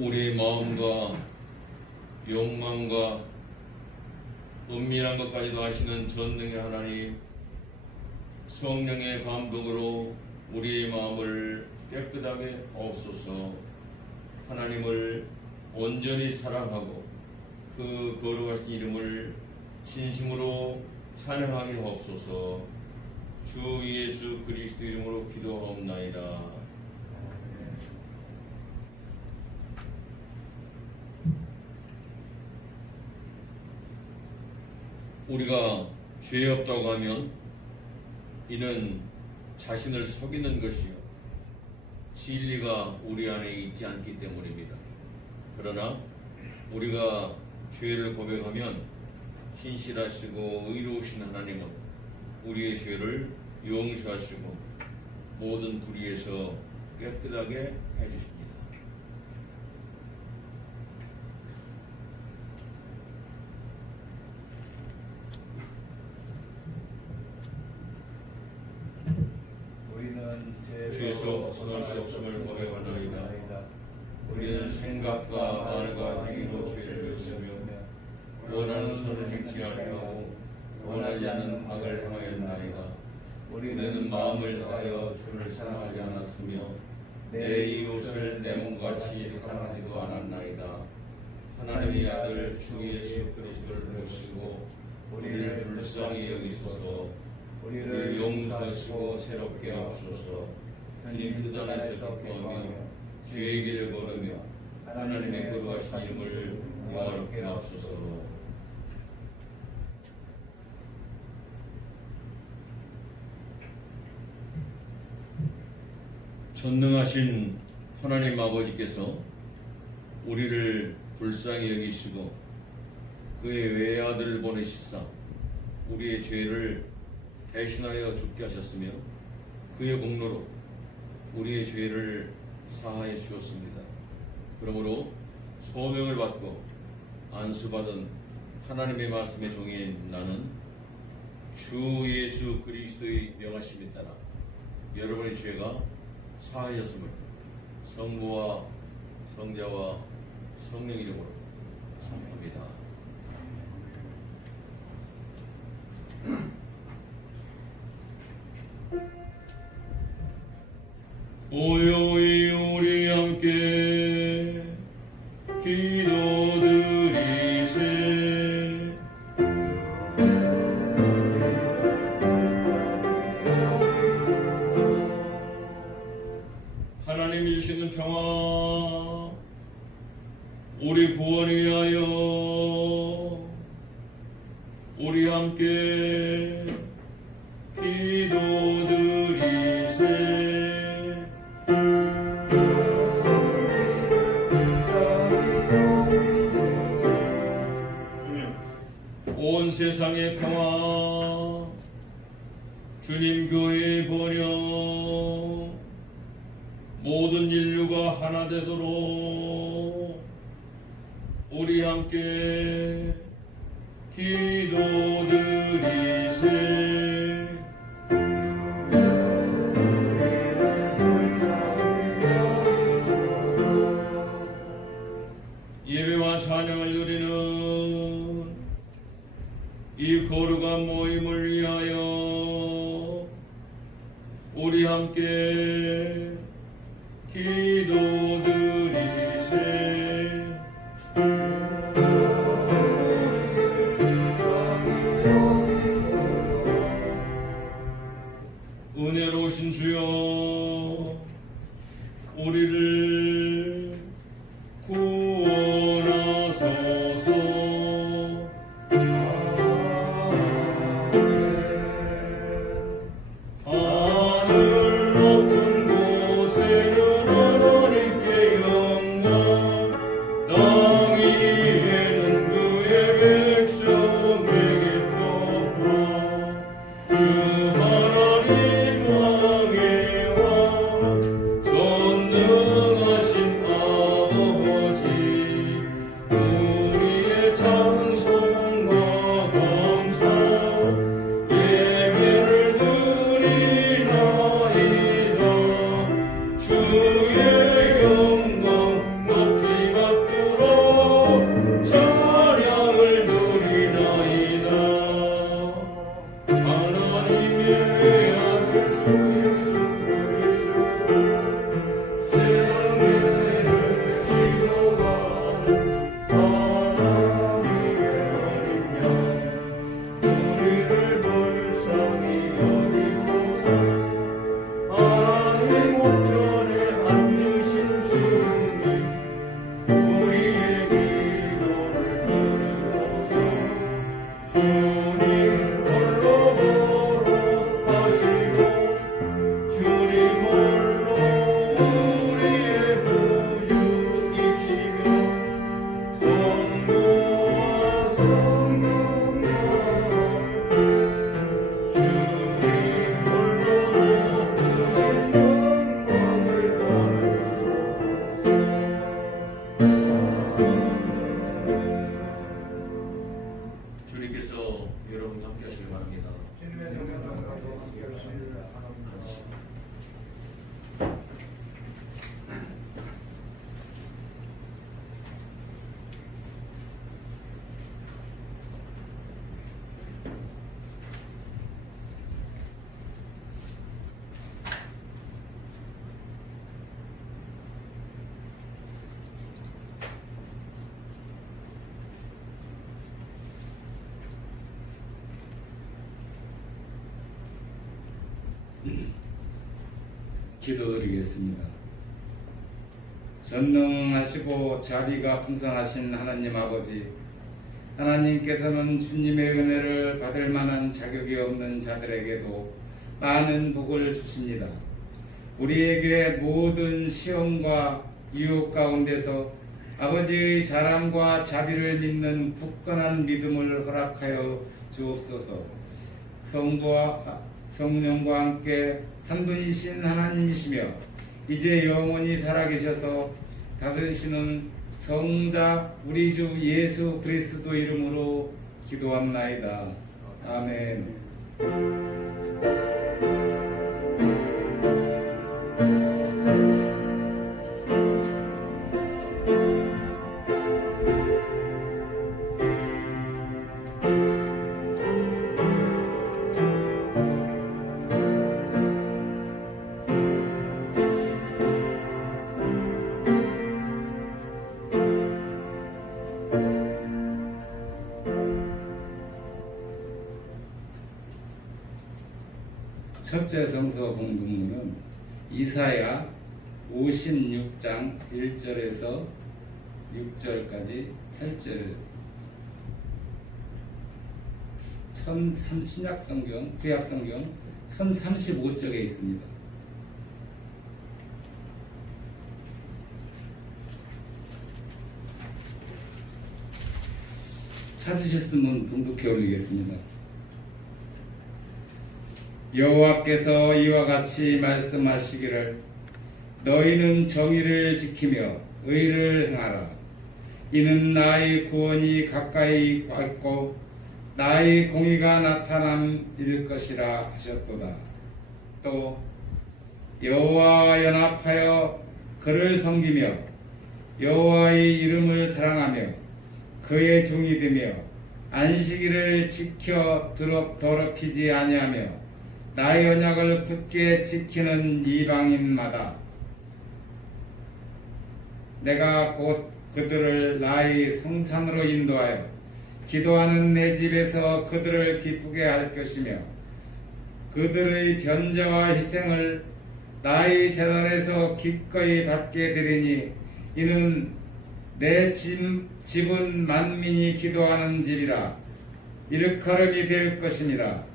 우리의 마음과 욕망과 은밀한 것까지도 아시는 전능의 하나님, 성령의 감동으로 우리의 마음을 깨끗하게 하옵소서. 하나님을 온전히 사랑하고 그 거룩하신 이름을 진심으로 찬양하게 하옵소서. 주 예수 그리스도 이름으로 기도하옵나이다. 우리가 죄 없다고 하면 이는 자신을 속이는 것이요 진리가 우리 안에 있지 않기 때문입니다. 그러나 우리가 죄를 고백하면 신실하시고 의로우신 하나님은 우리의 죄를 용서하시고 모든 불의에서 깨끗하게 해주십니다. 죄에서 벗어날 수 없음을 고백하나이다. 우리는 생각과 말과 행위로 죄를 지으며 원하는 선을 행치 아니하고 원하지 않는 악을 행하였나이다. 우리는 마음을 다하여 주를 사랑하지 않았으며 내 이웃을 내 몸같이 사랑하지도 않았나이다. 하나님의 아들 주 예수 그리스도를 모시고 우리를 불쌍히 여기소서. 우리를 용서하시고 새롭게 하옵소서. 주님 뜻 안에서 기뻐하며 주의 길을 걸으며 하나님의 거룩하신 이름을 영화롭게 하옵소서. 전능하신 하나님 아버지께서 우리를 불쌍히 여기시고 그의 외아들을 보내시사 우리의 죄를 대신하여 죽게 하셨으며 그의 공로로 우리의 죄를 사하여 주었습니다. 그러므로 소명을 받고 안수받은 하나님의 말씀의 종인 나는 주 예수 그리스도의 명하심에 따라 여러분의 죄가 사하였음을 성부와 성자와 성령 이름으로 선포합니다. 오요이 우리 함께 기도드리세. 하나님이 주시는 평화 우리 구원을 위하여 우리 함께 기도드리세. 온 세상의 평화 주님 교회의 번영 모든 인류가 하나 되도록 우리 함께 기도드리세. 예배와 찬양을 드리는 이 거룩한 모임을 위하여 우리 함께 기도드리세. 은혜로우신 주여 우리를 구원하소서. 주 하나님 왕의 기도드리겠습니다. 전능하시고 자비가 풍성하신 하나님 아버지, 하나님께서는 주님의 은혜를 받을 만한 자격이 없는 자들에게도 많은 복을 주십니다. 우리에게 모든 시험과 유혹 가운데서 아버지의 자랑과 자비를 믿는 굳건한 믿음을 허락하여 주옵소서. 성부와 성령과 함께 한 분이신 하나님이시며 이제 영원히 살아계셔서 다스리시는 성자 우리 주 예수 그리스도 이름으로 기도합나이다. 아멘. 첫째 성서 공동문은 이사야 56장 1절에서 6절까지 8절, 신약성경, 구약성경 1035쪽에 있습니다. 찾으셨으면 동독해 올리겠습니다. 여호와께서 이와 같이 말씀하시기를 너희는 정의를 지키며 의를 행하라. 이는 나의 구원이 가까이 있고 나의 공의가 나타남일 것이라 하셨도다. 또 여호와와 연합하여 그를 섬기며 여호와의 이름을 사랑하며 그의 종이 되며 안식일을 지켜 더럽히지 아니하며 나의 언약을 굳게 지키는 이방인마다 내가 곧 그들을 나의 성산으로 인도하여 기도하는 내 집에서 그들을 기쁘게 할 것이며 그들의 변제와 희생을 나의 제단에서 기꺼이 받게 되리니 이는 내 집은 만민이 기도하는 집이라 일컬음이 될 것이니라.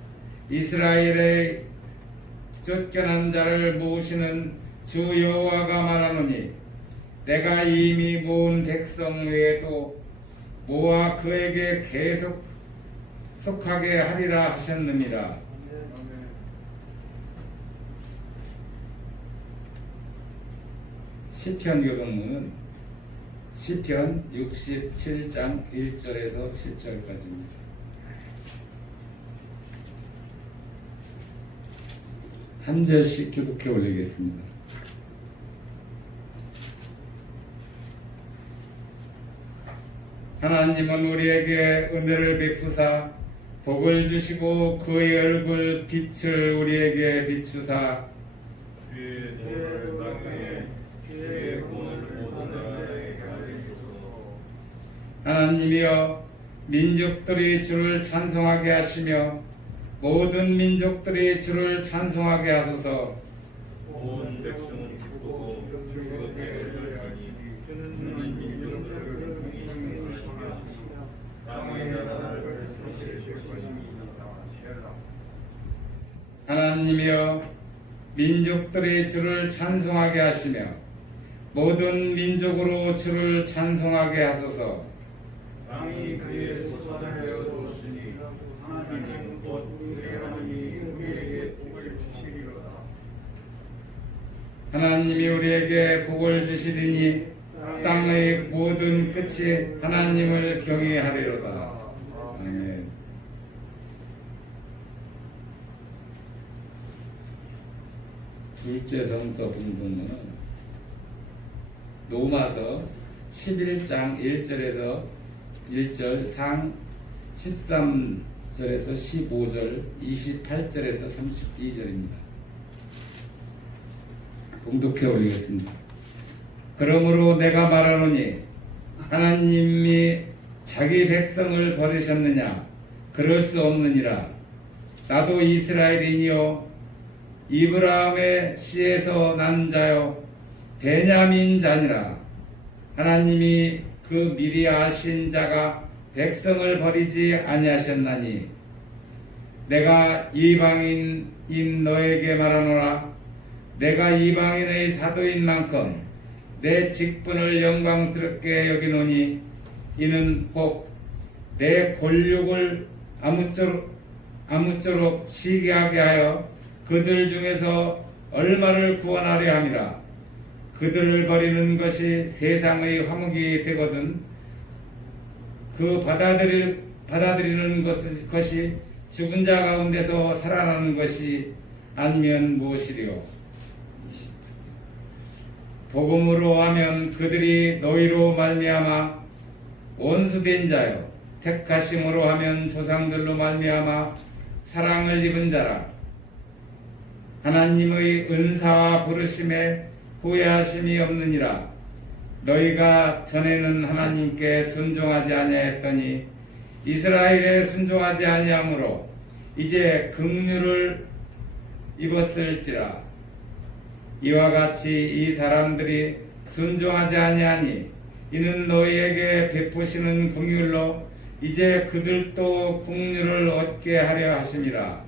이스라엘의 쫓겨난 자를 모으시는 주 여호와가 말하노니 내가 이미 모은 백성 외에도 모아 그에게 계속 속하게 하리라 하셨느니라. 시편 교독문은 시편 67장 1절에서 7절까지입니다. 한 절씩 교독해 올리겠습니다. 하나님은 우리에게 은혜를 베푸사 복을 주시고 그의 얼굴 빛을 우리에게 비추사 주의 종을 땅에 주의 공을 모든 나라에 가리소서. 하나님이여 민족들이 주를 찬송하게 하시며 모든 민족들이 주를 찬송하게 하소서. 온 백성은 기쁘고 즐겁게 열리니 주는 민족들을 통일시키시며 땅의 나라를 세우실 것입니다. 하나님이여 민족들이 주를 찬송하게 하시며 모든 민족으로 주를 찬송하게 하소서. 땅이 그의 소산을 내어두었으니 하나님 곧 그의 하나님이 우리에게 복을 주시리로다. 하나님이 우리에게 복을 주시리니 땅의 모든 끝이 하나님을 경외하리로다. 아멘. 둘째 성서 본문은 로마서 11장 1절에서 1절 상 13절에서 15절 28절에서 32절입니다. 봉독해 올리겠습니다. 그러므로 내가 말하노니 하나님이 자기 백성을 버리셨느냐? 그럴 수 없느니라. 나도 이스라엘이니요 이브라함의 씨에서 난 자요 베냐민 자니라. 하나님이 그 미리 아신 자가 백성을 버리지 아니하셨나니 내가 이방인인 너에게 말하노라. 내가 이방인의 사도인 만큼 내 직분을 영광스럽게 여기노니 이는 혹 내 권력을 아무쪼록 시기하게 하여 그들 중에서 얼마를 구원하려 함이라. 그들을 버리는 것이 세상의 화목이 되거든 그 받아들이는 것이 죽은 자 가운데서 살아나는 것이 아니면 무엇이리요. 복음으로 하면 그들이 너희로 말미암아 원수된 자요 택하심으로 하면 조상들로 말미암아 사랑을 입은 자라. 하나님의 은사와 부르심에 후회하심이 없느니라. 너희가 전에는 하나님께 순종하지 아니하였더니 이스라엘에 순종하지 아니하므로 이제 긍휼을 입었을지라. 이와 같이 이 사람들이 순종하지 아니하니 이는 너희에게 베푸시는 긍휼로 이제 그들도 긍휼을 얻게 하려 하심이라.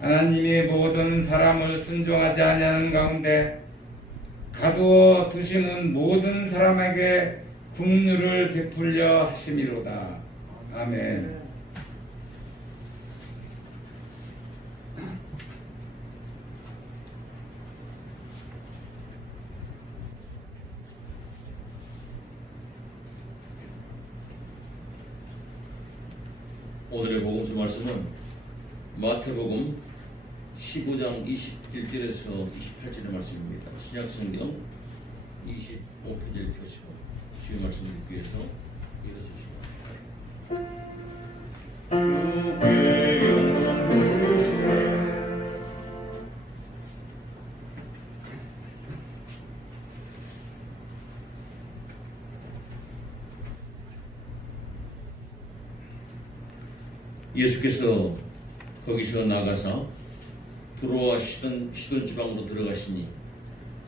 하나님이 모든 사람을 순종하지 아니하는 가운데 가두어 두심은 모든 사람에게 긍휼을 베풀려 하심이로다. 아멘. 오늘의 복음서 말씀은 마태복음 15장 21절에서 28절의 말씀입니다. 신약성경 25페이지를 펴시고 주의 말씀을 읽기 위해서 일어서시기 예수께서 거기서 나가사 두로와 시돈 지방으로 들어가시니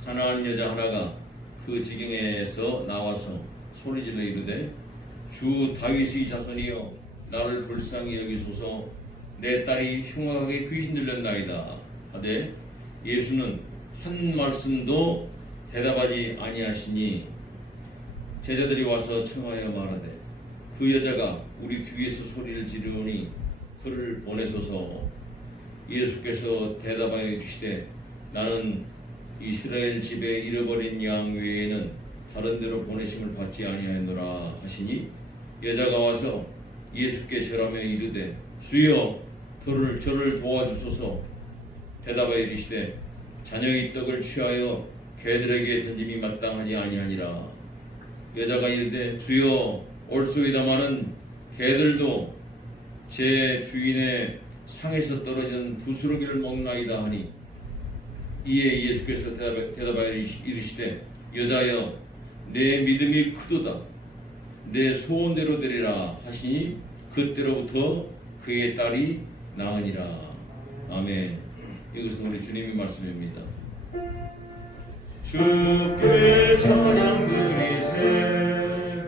가나안 여자 하나가 그 지경에서 나와서 소리질러 이르되 주 다윗의 자손이여 나를 불쌍히 여기소서 내 딸이 흉악하게 귀신 들렸나이다 하되 예수는 한 말씀도 대답하지 아니하시니 제자들이 와서 청하여 말하되 그 여자가 우리 귀에서 소리를 지르니 그를 보내소서. 예수께서 대답하여 이르시되 나는 이스라엘 집에 잃어버린 양 외에는 다른 데로 보내심을 받지 아니하였노라 하시니 여자가 와서 예수께 절하며 이르되 주여 저를 도와주소서. 대답하여 이르시되 자녀의 떡을 취하여 개들에게 던짐이 마땅하지 아니하니라. 여자가 이르되 주여 올소이다마는 개들도 제 주인의 상에서 떨어진 부스러기를 먹나이다 하니 이에 예수께서 대답하여 이르시되 여자여 내 믿음이 크도다 내 소원대로 되리라 하시니 그때로부터 그의 딸이 나으니라. 아멘. 이것은 우리 주님의 말씀입니다. 주께 찬양 드리세.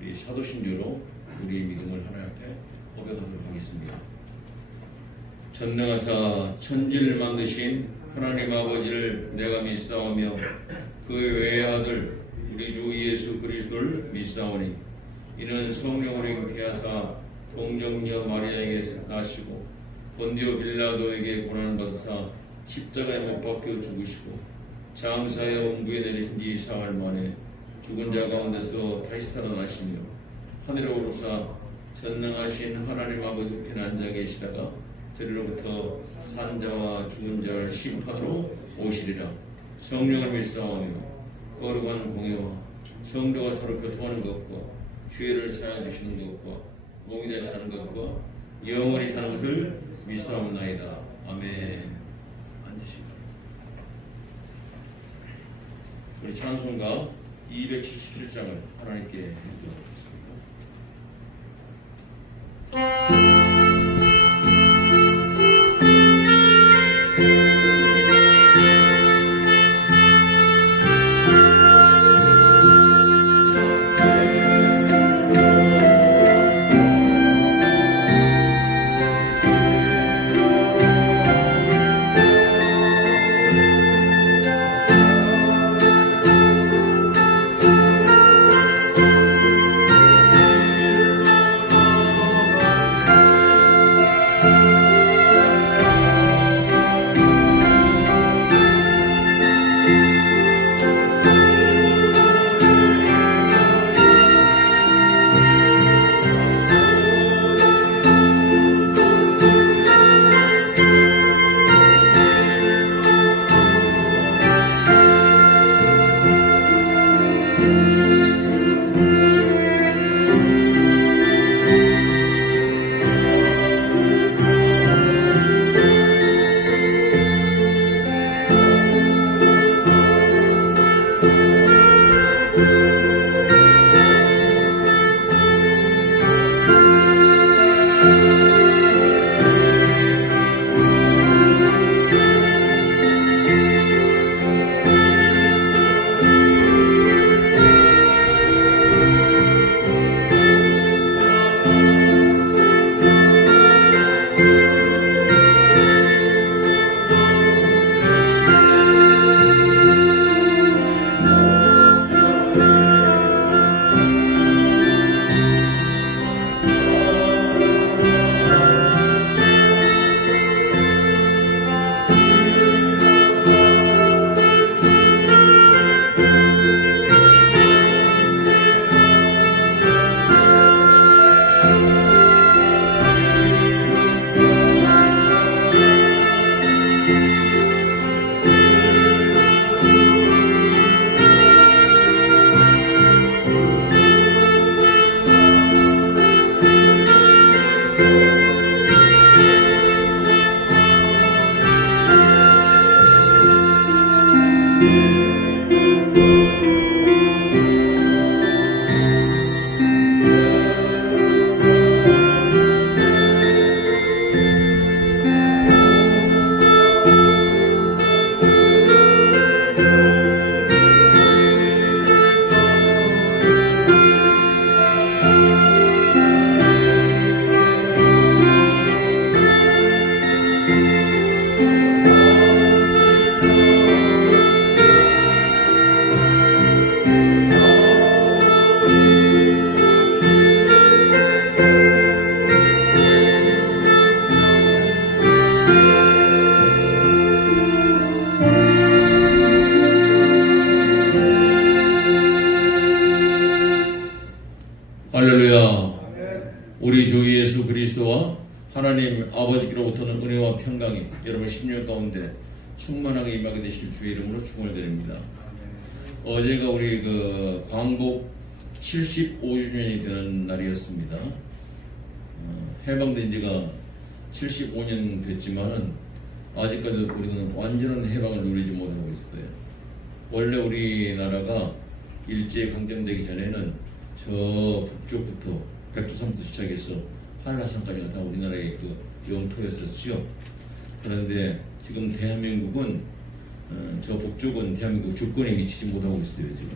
우리 사도신조로 우리의 믿음을 하나님 앞에 고백하도록 하겠습니다. 전능하사 천지를 만드신 하나님 아버지를 내가 믿사오며 그 외의 아들 우리 주 예수 그리스도를 믿사오니 이는 성령으로 잉태하사 동정녀 마리아에게 나시고 본디오 빌라도에게 고난을 받으사 십자가에 못 박혀 죽으시고 장사여 음부에 내리신 지 사흘 만에 죽은 자 가운데서 다시 살아나시며 하늘에 오르사 전능하신 하나님 아버지 우편에 앉아 계시다가 저리로부터 산자와 죽은 자를 심판으로 오시리라. 성령을 믿사오며 거룩한 공예와 성도가 서로 교통하는 것과 죄를 사하여 주시는 것과 몸이 되어 사는 것과 영원히 사는 것을 믿사옵나이다. 아멘. 앉으시고 우리 찬송가 277장을 하나님께 드리도록 하겠습니다. 아버지께로부터는 은혜와 평강이 여러분의 심령 가운데 충만하게 임하게 되실 주의 이름으로 축원을 드립니다. 어제가 우리 그 광복 75주년이 되는 날이었습니다. 해방된 지가 75년 됐지만은 아직까지 우리는 완전한 해방을 누리지 못하고 있어요. 원래 우리나라가 일제 강점되기 전에는 저 북쪽부터 백두산부터 시작해서 한라산까지가 다 우리나라의 그 영토였었죠. 그런데 지금 대한민국은 저 북쪽은 대한민국 주권에 미치지 못하고 있어요 지금.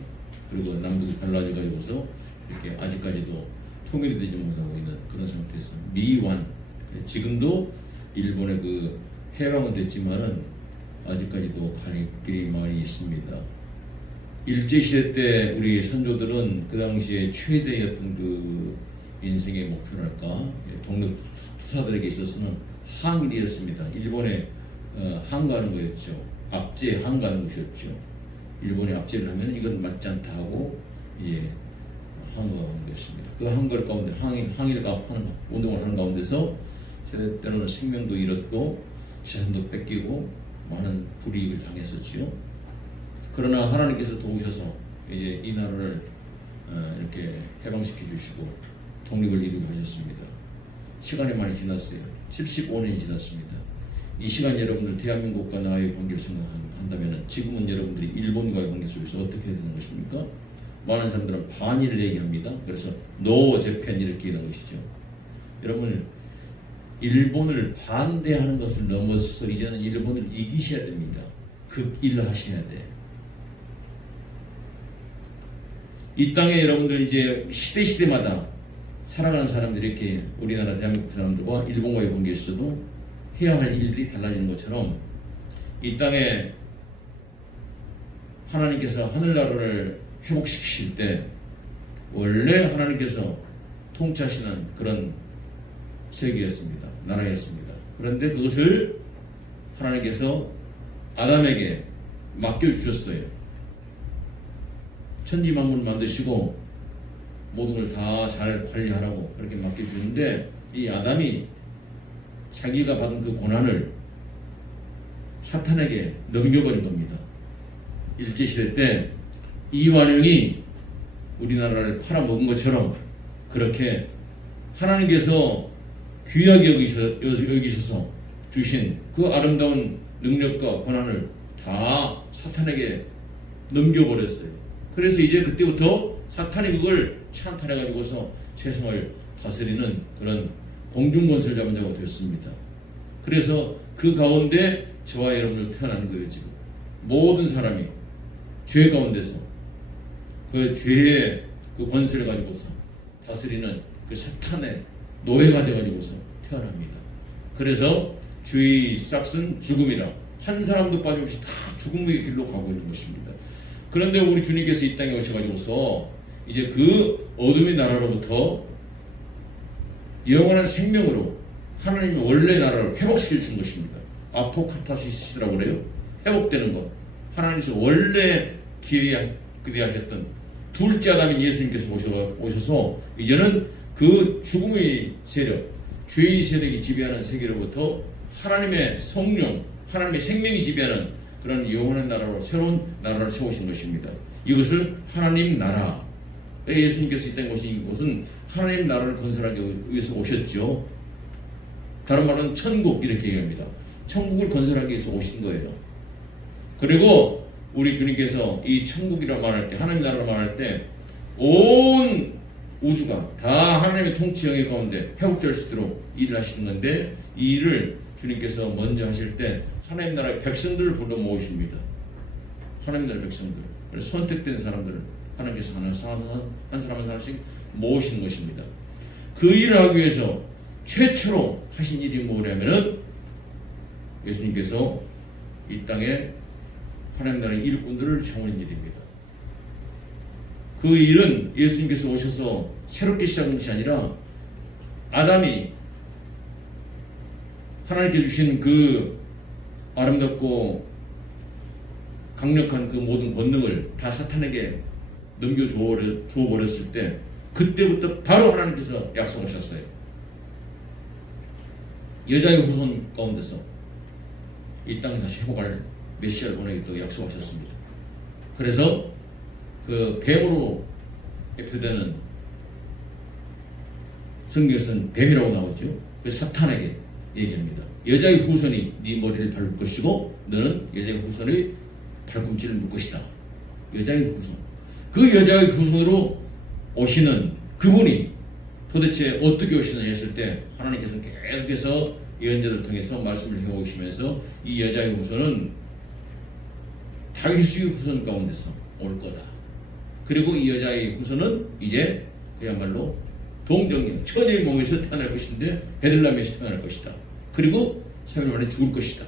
그리고 남북이 갈라져 가지고서 이렇게 아직까지도 통일이 되지 못하고 있는 그런 상태에서 미완. 지금도 일본의 그 해방은 됐지만은 아직까지도 갈 길이 많이 있습니다. 일제시대 때 우리 선조들은 그 당시에 최대였던 그 인생의 목표랄까 동력 투사들에게 있어서는 항일이었습니다. 일본에 항거하는 거였죠. 압제 항거하는 것이었죠. 일본에 압제를 하면 이건 맞지 않다 하고 이제 항거하는 것입니다. 그 항거 가운데 항일과 운동을 하는 가운데서 때로는 생명도 잃었고 재산도 뺏기고 많은 불이익을 당했었죠. 그러나 하나님께서 도우셔서 이제 이 나라를 이렇게 해방시켜 주시고 독립을 이루게 하셨습니다. 시간이 많이 지났어요. 75년이 지났습니다. 이 시간 여러분들 대한민국과 나의 관계를 생각한다면 지금은 여러분들이 일본과의 관계 속에서 어떻게 해야 되는 것입니까? 많은 사람들은 반일을 얘기합니다. 그래서 노 재팬 이렇게 하는 것이죠. 여러분 일본을 반대하는 것을 넘어서서 이제는 일본을 이기셔야 됩니다. 극일을 하셔야 돼. 이 땅에 여러분들 이제 시대마다 살아가는 사람들이 이렇게 우리나라 대한민국 사람들과 일본과의 관계에서도 해야 할 일들이 달라지는 것처럼 이 땅에 하나님께서 하늘나라를 회복시키실 때 원래 하나님께서 통치하시는 그런 세계였습니다. 나라였습니다. 그런데 그것을 하나님께서 아담에게 맡겨주셨어요. 천지만물을 만드시고 모든 걸 다 잘 관리하라고 그렇게 맡겨주는데 이 아담이 자기가 받은 그 고난을 사탄에게 넘겨버린 겁니다. 일제시대 때 이완용이 우리나라를 팔아먹은 것처럼 그렇게 하나님께서 귀하게 여기셔서 주신 그 아름다운 능력과 권한을 다 사탄에게 넘겨버렸어요. 그래서 이제 그때부터 사탄이 그걸 찬탈해가지고서 세상을 다스리는 그런 공중권세를 잡은 자가 되었습니다. 그래서 그 가운데 저와 여러분들 태어난 거예요. 지금 모든 사람이 죄 가운데서 그 죄의 그 권세를 가지고서 다스리는 그 사탄의 노예가 되어가지고서 태어납니다. 그래서 죄의 싹은 죽음이라 한 사람도 빠짐없이 다 죽음의 길로 가고 있는 것입니다. 그런데 우리 주님께서 이 땅에 오셔가지고서 이제 그 어둠의 나라로부터 영원한 생명으로 하나님이 원래 나라를 회복시켜 준 것입니다. 아포카타시스라고 그래요. 회복되는 것. 하나님께서 원래 기대하셨던 둘째 아담인 예수님께서 오셔서 이제는 그 죽음의 세력, 죄의 세력이 지배하는 세계로부터 하나님의 성령, 하나님의 생명이 지배하는 그런 영원한 나라로 새로운 나라를 세우신 것입니다. 이것을 하나님 나라. 예수님께서 이 땅에 오신 곳은 하나님 나라를 건설하기 위해서 오셨죠. 다른 말은 천국 이렇게 얘기합니다. 천국을 건설하기 위해서 오신 거예요. 그리고 우리 주님께서 이 천국이라 말할 때, 하나님 나라라 말할 때 온 우주가 다 하나님의 통치 영역 가운데 회복될 수 있도록 일을 하시는 건데 이 일을 주님께서 먼저 하실 때 하나님 나라의 백성들을 불러 모으십니다. 하나님 나라의 백성들. 그래서 선택된 사람들을 하나님께서 한 사람 한 사람씩 모으시는 것입니다. 그 일을 하기 위해서 최초로 하신 일이 뭐냐면은 예수님께서 이 땅에 하나님 나라의 일꾼들을 세우는 일입니다. 그 일은 예수님께서 오셔서 새롭게 시작한 것이 아니라 아담이 하나님께 주신 그 아름답고 강력한 그 모든 권능을 다 사탄에게 주어버렸을 때 그때부터 바로 하나님께서 약속하셨어요. 여자의 후손 가운데서 이 땅을 다시 회복할 메시아를 보내기도 약속하셨습니다. 그래서 그 뱀으로 대표되는 성경에서는 뱀이라고 나오죠. 그래서 사탄에게 얘기합니다. 여자의 후손이 네 머리를 밟을 것이고 너는 여자의 후손의 발꿈치를 묶을 것이다. 여자의 후손. 그 여자의 후손으로 오시는 그분이 도대체 어떻게 오시느냐 했을 때 하나님께서 계속해서 예언자를 통해서 말씀을 해오시면서 이 여자의 후손은 다윗의 후손 가운데서 올 거다. 그리고 이 여자의 후손은 이제 그야말로 동정녀, 처녀의 몸에서 태어날 것인데 베들레헴에서 태어날 것이다. 그리고 3일 만에 죽을 것이다.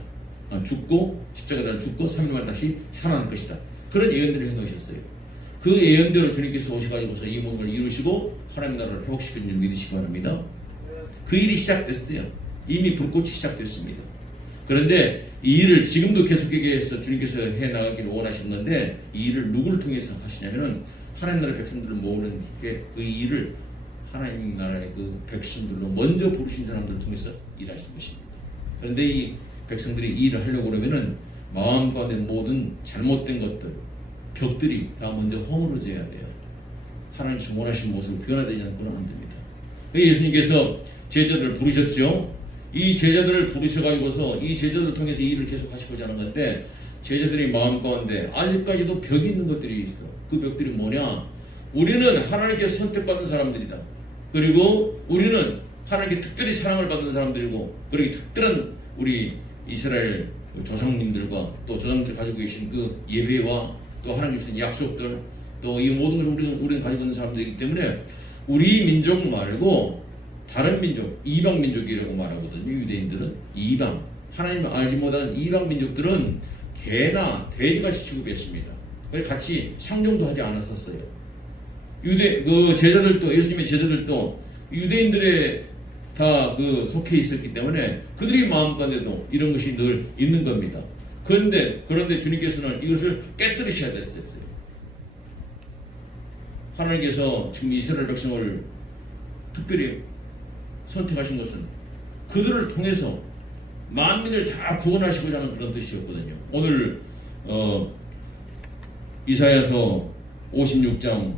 죽고 십자가에 죽고 3일 만에 다시 살아날 것이다. 그런 예언들을 해놓으셨어요. 그 예언대로 주님께서 오셔가지고서 이 모든 걸 이루시고 하나님 나라를 회복시키는 줄 믿으시기 바랍니다. 그 일이 시작됐어요. 이미 불꽃이 시작됐습니다. 그런데 이 일을 지금도 계속해서 주님께서 해나가기를 원하시는데 이 일을 누구를 통해서 하시냐면은 하나님 나라의 백성들을 모으는 그 일을 하나님 나라의 그 백성들로 먼저 부르신 사람들을 통해서 일하시는 것입니다. 그런데 이 백성들이 이 일을 하려고 그러면은 마음 가운데 모든 잘못된 것들, 벽들이 다 먼저 허물어져야 돼요. 하나님께서 원하시는 모습을 변화되지 않고는 안 됩니다. 예수님께서 제자들을 부르셨죠. 이 제자들을 부르셔가지고서 이 제자들을 통해서 이 일을 계속 하시고자 하는 건데 제자들의 마음 가운데 아직까지도 벽이 있는 것들이 있어. 그 벽들이 뭐냐? 우리는 하나님께서 선택받은 사람들이다. 그리고 우리는 하나님께 특별히 사랑을 받는 사람들이고 그리고 특별한 우리 이스라엘 조상님들과 또 조상님들이 가지고 계신 그 예배와 또 하나님께서 약속들 또 이 모든 걸 우리는 가지고 있는 사람들이기 때문에 우리 민족 말고 다른 민족, 이방 민족이라고 말하거든요. 유대인들은 이방, 하나님을 알지 못하는 이방 민족들은 개나 돼지같이 취급했습니다. 그래서 같이 상종도 하지 않았었어요. 그 제자들도 예수님의 제자들도 유대인들의 다 그 속해 있었기 때문에 그들의 마음 가운데도 이런 것이 늘 있는 겁니다. 그런데 주님께서는 이것을 깨뜨리셔야 됐어요. 하나님께서 지금 이스라엘 백성을 특별히 선택하신 것은 그들을 통해서 만민을 다 구원하시고자 하는 그런 뜻이었거든요. 오늘 이사야서 56장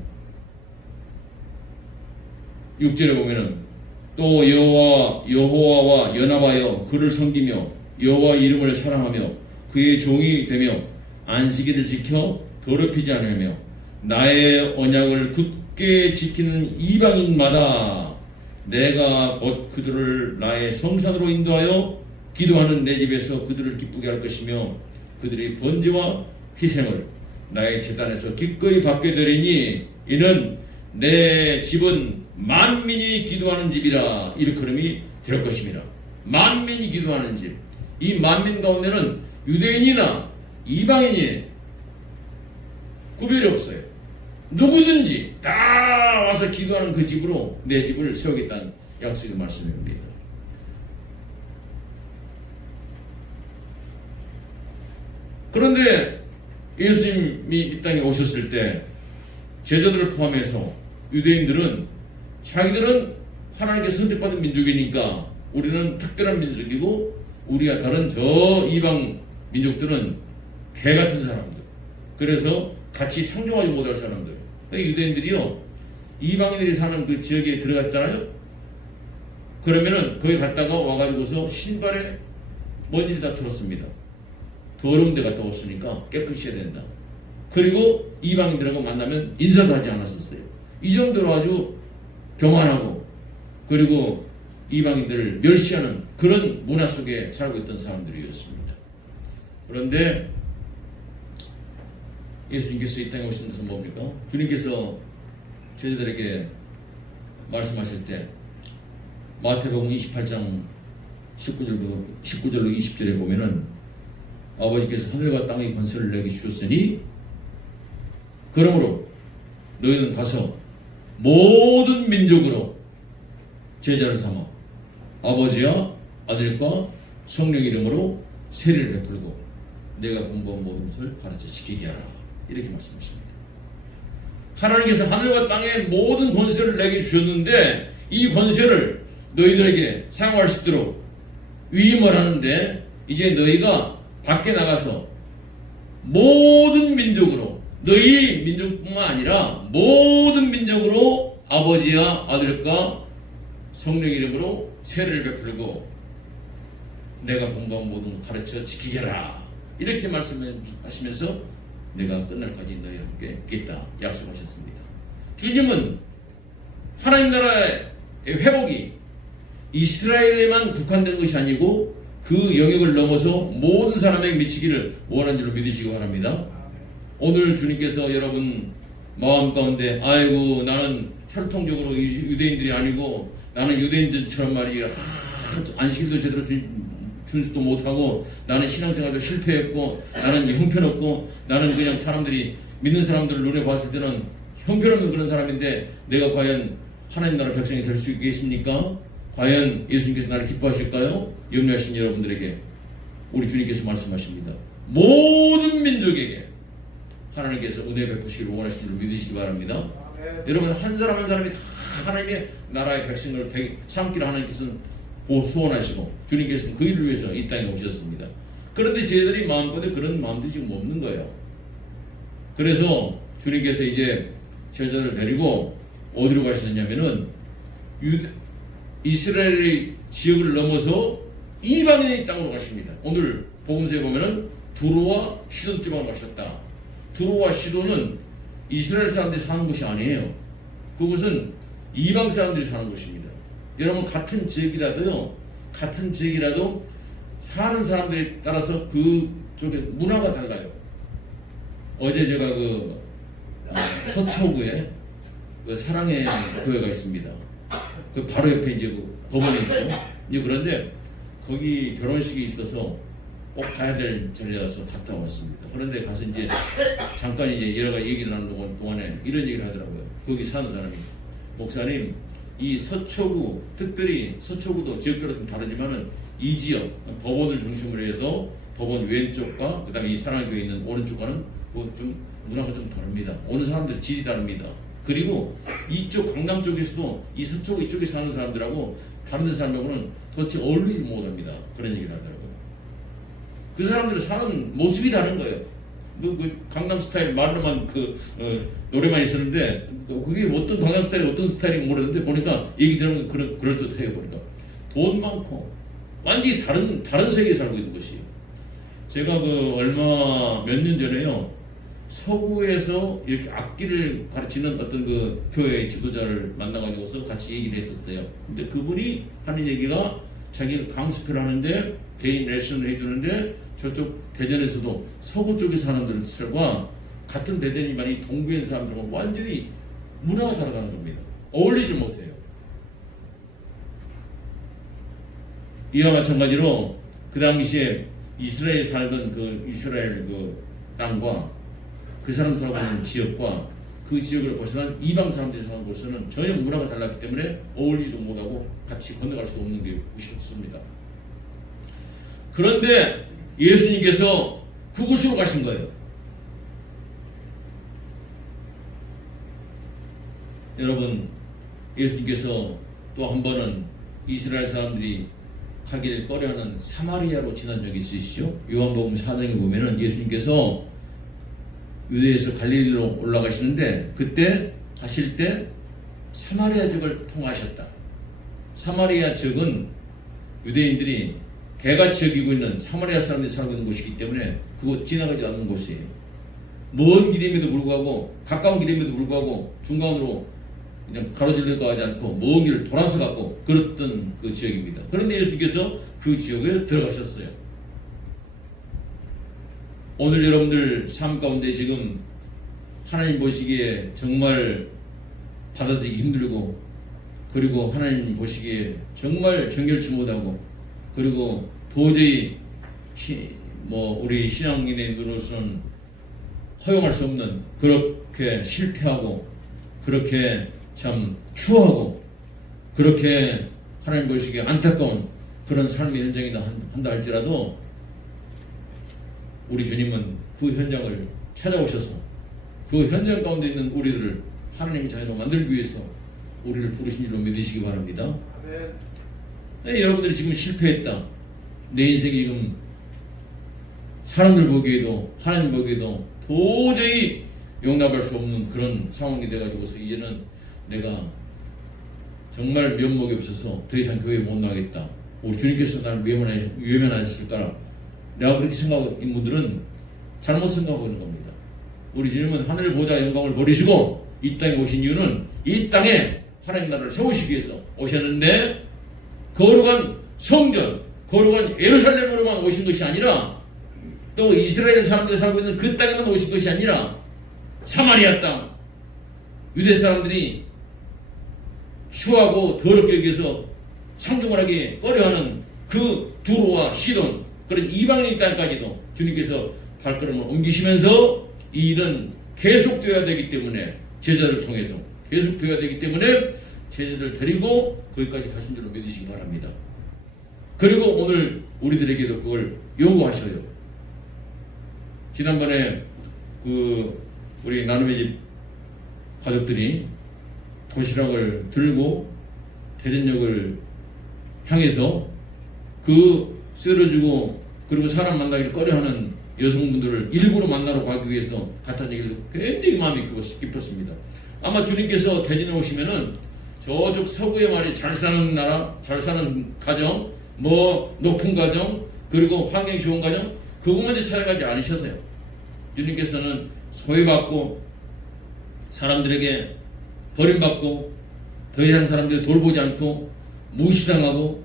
6절에 보면은 또 여호와와 연합하여 그를 섬기며 여호와 이름을 사랑하며 그의 종이 되며 안식일을 지켜 더럽히지 않으며 나의 언약을 굳게 지키는 이방인마다 내가 곧 그들을 나의 성산으로 인도하여 기도하는 내 집에서 그들을 기쁘게 할 것이며 그들의 번제와 희생을 나의 제단에서 기꺼이 받게 되리니 이는 내 집은 만민이 기도하는 집이라 일컬음이 될 것입니다. 만민이 기도하는 집. 이 만민 가운데는 유대인이나 이방인이 구별이 없어요. 누구든지 다 와서 기도하는 그 집으로 내 집을 세우겠다는 약속의 말씀입니다. 그런데 예수님이 이 땅에 오셨을 때 제자들을 포함해서 유대인들은 자기들은 하나님께 선택받은 민족이니까 우리는 특별한 민족이고 우리와 다른 저 이방 민족들은 개 같은 사람들, 그래서 같이 상종하지 못할 사람들. 유대인들이요 이방인들이 사는 그 지역에 들어갔잖아요. 그러면은 거기 갔다가 와가지고서 신발에 먼지를 다 털었습니다. 더러운 데 갔다 왔으니까 깨끗이 해야 된다. 그리고 이방인들하고 만나면 인사도 하지 않았었어요. 이 정도로 아주 교만하고 그리고 이방인들을 멸시하는 그런 문화 속에 살고 있던 사람들이었습니다. 그런데 예수님께서 이 땅에 오신 것은 뭡니까? 주님께서 제자들에게 말씀하실 때 마태복음 28장 19절로 20절에 보면은 아버지께서 하늘과 땅의 권세를 내게 주셨으니 그러므로 너희는 가서 모든 민족으로 제자를 삼아 아버지와 아들과 성령 이름으로 세례를 베풀고 내가 공부한 모든 것을 가르쳐 지키게 하라. 이렇게 말씀하십니다. 하나님께서 하늘과 땅의 모든 권세를 내게 주셨는데 이 권세를 너희들에게 사용할 수 있도록 위임을 하는데 이제 너희가 밖에 나가서 모든 민족으로 너희 민족뿐만 아니라 모든 민족으로 아버지와 아들과 성령 이름으로 세례를 베풀고 내가 본받은 모든 가르쳐 지키게라 이렇게 말씀하시면서 내가 끝날까지 너희와 함께 있겠다 약속하셨습니다. 주님은 하나님 나라의 회복이 이스라엘에만 국한된 것이 아니고 그 영역을 넘어서 모든 사람에게 미치기를 원하는 줄로 믿으시기 바랍니다. 오늘 주님께서 여러분 마음 가운데 아이고 나는 혈통적으로 유대인들이 아니고 나는 유대인들처럼 말이야 안식일도 제대로 준수도 못하고 나는 신앙생활도 실패했고 나는 형편없고 나는 그냥 사람들이 믿는 사람들을 눈에 봤을 때는 형편없는 그런 사람인데 내가 과연 하나님 나라 백성이 될 수 있겠습니까? 과연 예수님께서 나를 기뻐하실까요? 염려하신 여러분들에게 우리 주님께서 말씀하십니다. 모든 민족에게 하나님께서 은혜 베푸시기를 원하시는 줄 믿으시기 바랍니다. 여러분 한 사람 한 사람이 다 하나님의 나라의 백성을 삼기를 하나님께서는 소원하시고 주님께서는 그 일을 위해서 이 땅에 오셨습니다. 그런데 저희들이 마음껏에 그런 마음들이 지금 없는 거예요. 그래서 주님께서 이제 제자들을 데리고 어디로 가시느냐면은 이스라엘의 지역을 넘어서 이방인의 땅으로 가십니다. 오늘 복음서에 보면은 두로와 시돈 지방으로 가셨다. 두로와 시돈은 이스라엘 사람들이 사는 곳이 아니에요. 그곳은 이방 사람들이 사는 곳입니다. 여러분 같은 지역이라도 사는 사람들에 따라서 그쪽에 문화가 달라요. 어제 제가 서초구에 사랑의 교회가 있습니다. 그 바로 옆에 이제 법원이 있죠. 이제 그런데 거기 결혼식이 있어서 꼭 가야 될 자리라서 갔다 왔습니다. 그런데 가서 이제 잠깐 이제 여러 가지 얘기를 나누는 동안에 이런 얘기를 하더라고요. 거기 사는 사람이 목사님 이 서초구 특별히 서초구도 지역별로 좀 다르지만은 이 지역 법원을 중심으로 해서 법원 왼쪽과 그다음에 이 사랑의 교회 있는 오른쪽과는 좀 문화가 좀 다릅니다. 어느 사람들 질이 다릅니다. 그리고 이쪽 강남 쪽에서도 이 서초구 이쪽에 사는 사람들하고 다른 사람하고는 도대체 어울리지 못합니다. 그런 얘기를 하더라고요. 그 사람들은 사는 모습이 다른 거예요. 그 강남 스타일 말로만 노래만 있었는데 그게 어떤 강남 스타일이 어떤 스타일인지 모르는데 보니까 얘기 들으면 그럴듯해요. 보니까 돈 많고 완전히 다른 세계에 살고 있는 것이에요. 제가 몇 년 전에요. 서구에서 이렇게 악기를 가르치는 어떤 교회 지도자를 만나가지고서 같이 얘기를 했었어요. 근데 그분이 하는 얘기가 자기가 강습을 하는데 개인 레슨을 해주는데 저쪽 대전에서도 서구 쪽에 사는 사람들과 같은 대전이지만 이 동부에 사람들과 완전히 문화가 살아가는 겁니다. 어울리지 못해요. 이와 마찬가지로 그 당시에 이스라엘에 살던 이스라엘 땅과 그 사람 살아가는 지역과 그 지역을 벗어난 이방 사람들이 사는 곳에서는 전혀 문화가 달랐기 때문에 어울리지도 못하고 같이 건너갈 수 없는 게 무섭습니다. 그런데 예수님께서 그곳으로 가신 거예요. 여러분 예수님께서 또 한 번은 이스라엘 사람들이 가기를 꺼려하는 사마리아로 지난 적이 있으시죠. 요한복음 4장에 보면은 예수님께서 유대에서 갈릴리로 올라가시는데 그때 가실 때 사마리아 지역을 통하셨다. 사마리아 지역은 유대인들이 개같이 여기고 있는 사마리아 사람들이 살고 있는 곳이기 때문에 그곳 지나가지 않는 곳이에요. 먼 길임에도 불구하고 가까운 길임에도 불구하고 중간으로 그냥 가로질러 가지 않고 먼 길을 돌아서 가고 그랬던 그 지역입니다. 그런데 예수님께서 그 지역에 들어가셨어요. 오늘 여러분들 삶 가운데 지금 하나님 보시기에 정말 받아들이기 힘들고 그리고 하나님 보시기에 정말 정결치 못하고 그리고 도저히 우리 신앙인의 눈으로서는 허용할 수 없는 그렇게 실패하고 그렇게 참 추하고 그렇게 하나님 보시기에 안타까운 그런 삶의 현장이다 한다 할지라도 우리 주님은 그 현장을 찾아오셔서 그 현장 가운데 있는 우리들을 하나님의 자녀로 만들기 위해서 우리를 부르신 줄로 믿으시기 바랍니다. 네, 여러분들이 지금 실패했다. 내 인생이 지금 사람들 보기에도 하나님 보기에도 도저히 용납할 수 없는 그런 상황이 돼가지고서 이제는 내가 정말 면목이 없어서 더 이상 교회에 못 나가겠다. 우리 주님께서 나를 외면하셨을까라. 내가 그렇게 생각하는 분들은 잘못 생각하고 있는 겁니다. 우리 주님은 하늘 보좌 영광을 버리시고 이 땅에 오신 이유는 이 땅에 하나님 나라를 세우시기 위해서 오셨는데, 거룩한 성전, 거룩한 예루살렘으로만 오신 것이 아니라 또 이스라엘 사람들이 살고 있는 그 땅에만 오신 것이 아니라 사마리아 땅, 유대 사람들이 추하고 더럽게 여기서 상종하게 꺼려하는 그 두로와 시돈, 그런 이방인 땅까지도 주님께서 발걸음을 옮기시면서 이 일은 계속되어야 되기 때문에, 제자를 통해서 계속되어야 되기 때문에 제자들 데리고 거기까지 가신 줄로 믿으시기 바랍니다. 그리고 오늘 우리들에게도 그걸 요구하셔요. 지난번에 우리 나눔의 집 가족들이 도시락을 들고 대전역을 향해서 그 쓰러지고 그리고 사람 만나기를 꺼려하는 여성분들을 일부러 만나러 가기 위해서 갔다는 얘기를 굉장히 마음이 깊었습니다. 아마 주님께서 대전에 오시면은 저쪽 서구의 말이 잘 사는 나라, 잘 사는 가정, 높은 가정, 그리고 환경이 좋은 가정, 그거 먼저 찾아가지 않으셔서요. 주님께서는 소외받고 사람들에게 버림받고 더 이상 사람들이 돌보지 않고 무시당하고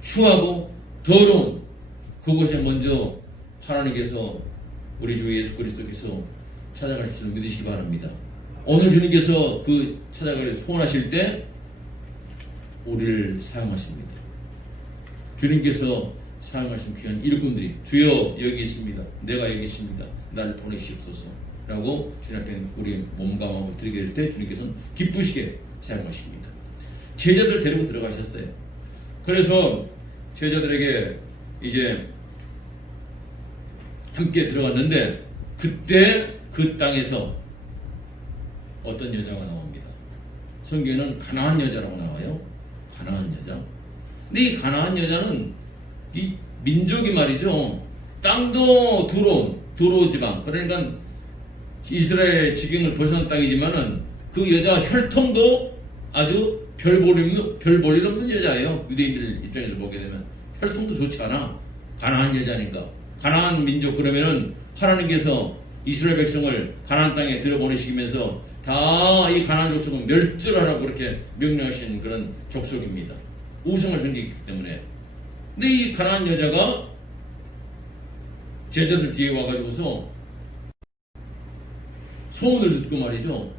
추하고 더러운 그곳에 먼저 하나님께서 우리 주 예수 그리스도께서 찾아가실 줄 믿으시기 바랍니다. 오늘 주님께서 그 찾아가길 소원하실 때 우리를 사용하십니다. 주님께서 사용하신 귀한 일꾼들이 주여 여기 있습니다. 내가 여기 있습니다. 나를 보내시옵소서 라고 주님 앞에 우리 몸과 마음을 드리게 될 때 주님께서는 기쁘시게 사용하십니다. 제자들 데리고 들어가셨어요. 그래서 제자들에게 이제 함께 들어갔는데 그때 그 땅에서 어떤 여자가 나옵니다. 성경에는 가나안 여자라고 나와요. 가나안 여자. 근데 이 가나안 여자는 이 민족이 말이죠. 땅도 두로 지방. 그러니까 이스라엘 지경을 벗어난 땅이지만은 그 여자 혈통도 아주 별 볼일 없는 여자예요. 유대인들 입장에서 보게 되면 혈통도 좋지 않아. 가나안 여자니까. 가나안 민족 그러면은 하나님께서 이스라엘 백성을 가나안 땅에 들여보내시면서 다 이 가나안 족속은 멸절하라고 그렇게 명령하신 그런 족속입니다. 우상을 섬기기 때문에. 근데 이 가나안 여자가 제자들 뒤에 와가지고서 소문을 듣고 말이죠.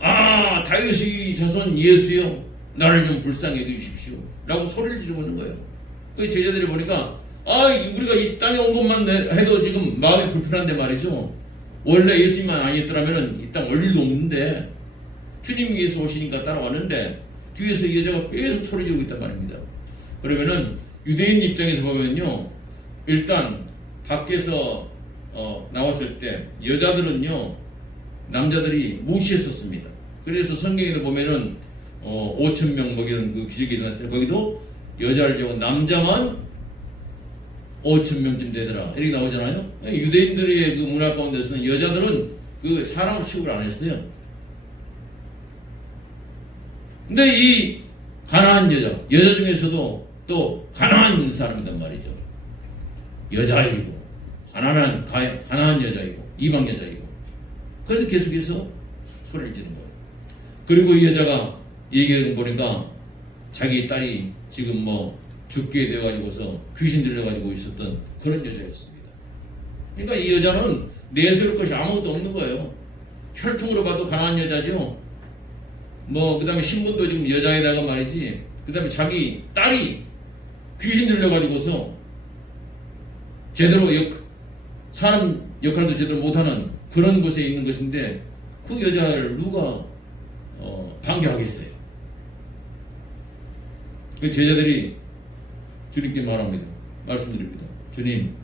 아, 다윗의 자손 예수여, 나를 좀 불쌍히 여겨주십시오 라고 소리를 지르는 거예요. 그 제자들이 보니까 우리가 이 땅에 온 것만 해도 지금 마음이 불편한데 말이죠. 원래 예수님만 아니었더라면 이 땅 올 일도 없는데 주님께서 오시니까 따라왔는데 뒤에서 이 여자가 계속 소리 지르고 있단 말입니다. 그러면은 유대인 입장에서 보면요, 일단 밖에서 나왔을 때 여자들은요 남자들이 무시했었습니다. 그래서 성경에도 보면은 5,000명 먹이는 그 기적이 일어날 때 거기도 여자를 제고 남자만 5,000명쯤 되더라 이렇게 나오잖아요. 유대인들의 그 문화 가운데서는 여자들은 그 사람을 취급을 안 했어요. 근데 이 가나안 여자 중에서도 또 가나안 사람이란 말이죠. 여자이고 가나안 여자이고 이방 여자이고. 그런데 계속해서 소리를 지르는 거예요. 그리고 이 여자가 얘기를 보니까 자기 딸이 지금 죽게 되어가지고서 귀신 들려가지고 있었던 그런 여자였습니다. 그러니까 이 여자는 내세울 것이 아무것도 없는 거예요. 혈통으로 봐도 가난한 여자죠. 그 다음에 신분도 지금 여자에다가 말이지. 그 다음에 자기 딸이 귀신 들려가지고서 제대로 사람 역할도 제대로 못하는 그런 곳에 있는 것인데 그 여자를 누가 반겨하겠어요. 그 제자들이 주님께 말씀드립니다. 주님,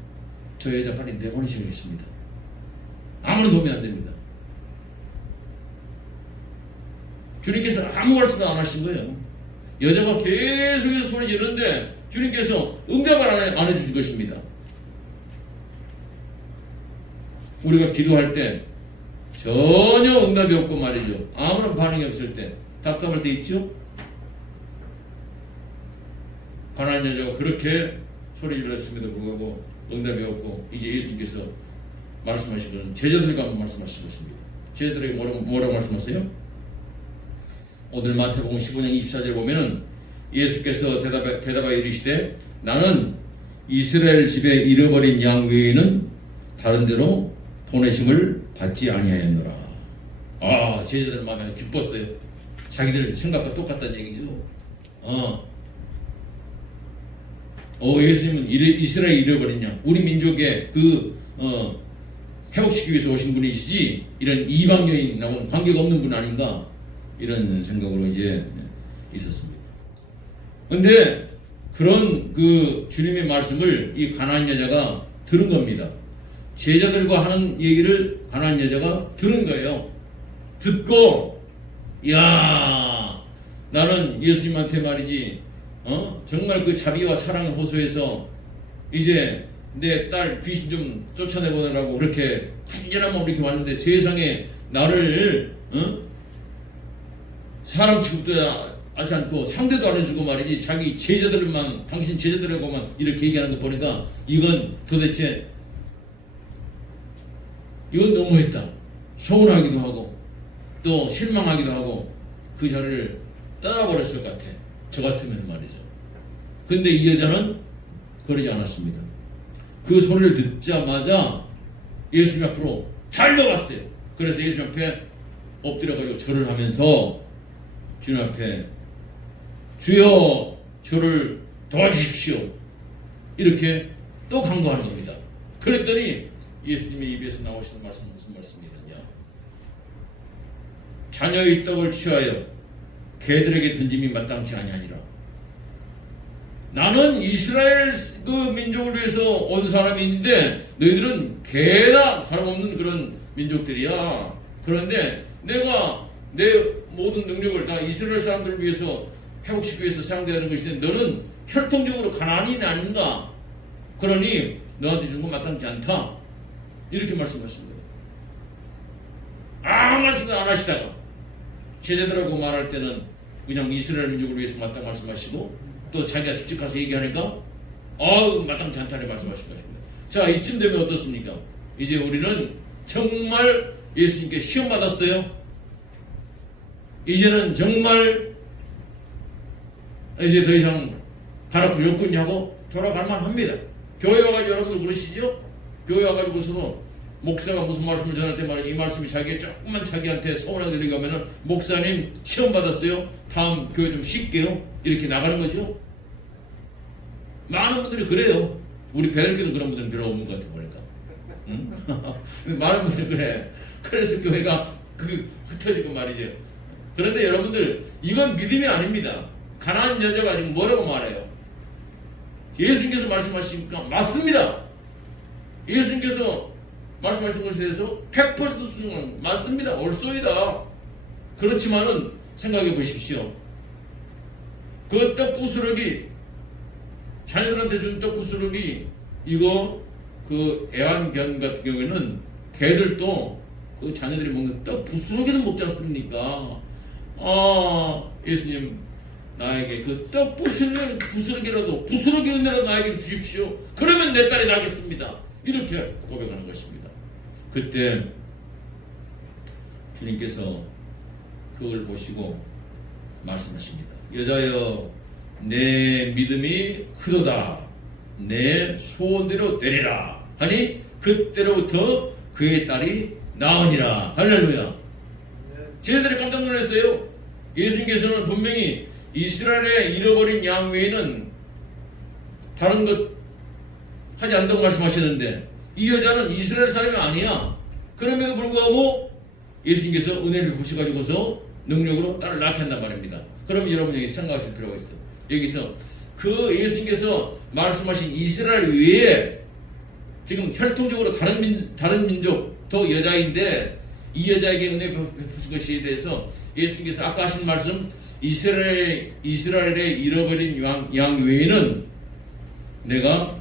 저 여자 빨리 내보내셔야겠습니다. 아무런 도움이 안 됩니다. 주님께서 아무 말씀도 안 하신 거예요. 여자가 계속해서 소리 지르는데 주님께서 응답을 안 해주실 것입니다. 우리가 기도할 때 전혀 응답이 없고 말이죠. 아무런 반응이 없을 때 답답할 때 있죠? 가난한 여자가 그렇게 소리 질렀음에도 불구하고 응답이 없고 이제 예수님께서 말씀하시는 제자들과 한번 말씀하시고 있습니다. 제자들에게 뭐라고 말씀하세요? 오늘 마태복음 15장 24절에 보면은 예수께서 대답하여 이르시되 나는 이스라엘 집에 잃어버린 양 외에는 다른 데로 보내심을 받지 아니하였노라. 아, 제자들 마음에 기뻤어요. 자기들 생각과 똑같다는 얘기죠. 예수님은 이스라엘 잃어버린 양, 우리 민족의 회복시키기 위해서 오신 분이시지 이런 이방 여인하고는 관계가 없는 분 아닌가 이런 생각으로 이제 있었습니다. 근데 그런 주님의 말씀을 이 가난한 여자가 들은 겁니다. 제자들과 하는 얘기를 가난한 여자가 들은 거예요. 듣고 야 나는 예수님한테 말이지 정말 그 자비와 사랑에 호소해서 이제 내 딸 귀신 좀 쫓아내보느라고 그렇게 간절함으로 이렇게 왔는데 세상에 나를 사람 취급도 하지 않고 상대도 안 해주고 말이지 자기 제자들만 당신 제자들하고만 이렇게 얘기하는 거 보니까 이건 도대체 이건 너무했다. 서운하기도 하고 또 실망하기도 하고 그 자리를 떠나버렸을 것 같아. 저 같으면 말이죠. 근데 이 여자는 그러지 않았습니다. 그 소리를 듣자마자 예수님 앞으로 달려갔어요. 그래서 예수님 앞에 엎드려가지고 절을 하면서 주님 앞에 주여 저를 도와주십시오 이렇게 또 간구하는 겁니다. 그랬더니 예수님의 입에서 나오시는 말씀 무슨 말씀이냐냐, 자녀의 떡을 취하여 개들에게 던짐이 마땅치 아니하니라. 나는 이스라엘 그 민족을 위해서 온 사람인데 너희들은 개나 다름없는 그런 민족들이야. 그런데 내가 내 모든 능력을 다 이스라엘 사람들을 위해서 회복시키기 위해서 사용되는 것인데 너는 혈통적으로 가나안인 아닌가? 그러니 너한테 준 건 마땅치 않다. 이렇게 말씀하십니다. 아무 말씀도 안 하시다가 제자들하고 말할 때는 그냥 이스라엘 민족을 위해서 마땅 말씀하시고 또 자기가 직접 가서 얘기하니까 마땅치 않다는 말씀하신 것입니다. 자, 이쯤 되면 어떻습니까? 이제 우리는 정말 예수님께 시험 받았어요. 이제는 정말 이제 더 이상 가라고 욕군이 하고 돌아갈 만합니다. 교회 와가지고 여러분들 그러시죠? 교회 와가지고서도 목사가 무슨 말씀을 전할 때 말이야 이 말씀이 조금만 자기한테 서운하게 들리가면은 목사님 시험 받았어요. 다음 교회 좀 쉴게요. 이렇게 나가는 거죠. 많은 분들이 그래요. 우리 배들교도 그런 분들은 별로 없는 것 같아 보니까. 응? 많은 분들이 그래. 그래서 교회가 흩어지고 말이죠. 그런데 여러분들 이건 믿음이 아닙니다. 가난한 여자가 지금 뭐라고 말해요? 예수님께서 말씀하시니까 맞습니다. 예수님께서 말씀하신 것에 대해서 100% 순종은 맞습니다. 옳소이다. 그렇지만은 생각해 보십시오. 그 떡 부스러기, 자녀들한테 준 떡 부스러기, 이거 애완견 같은 경우에는 개들도 그 자녀들이 먹는 떡 부스러기도 먹지 않습니까? 예수님 나에게 그 떡 부스러기라도 부스러기 은혜라도 나에게 주십시오. 그러면 내 딸이 나겠습니다. 이렇게 고백하는 것입니다. 그때 주님께서 그걸 보시고 말씀하십니다. 여자여 내 믿음이 크도다. 내 소원대로 되리라 하니 그때로부터 그의 딸이 나으니라. 할렐루야. 제자들이 깜짝 놀랐어요. 예수님께서는 분명히 이스라엘에 잃어버린 양 외에는 다른 것 하지 않는다고 말씀하셨는데 이 여자는 이스라엘 사람이 아니야. 그럼에도 불구하고 예수님께서 은혜를 베푸셔가지고서 능력으로 딸을 낳게 한단 말입니다. 그러면 여러분 여기 생각하실 필요가 있어요. 여기서 그 예수님께서 말씀하신 이스라엘 외에 지금 혈통적으로 다른 민족 더 여자인데 이 여자에게 은혜 베푸신 것에 대해서 예수님께서 아까 하신 말씀 이스라엘에 잃어버린 양 외에는 내가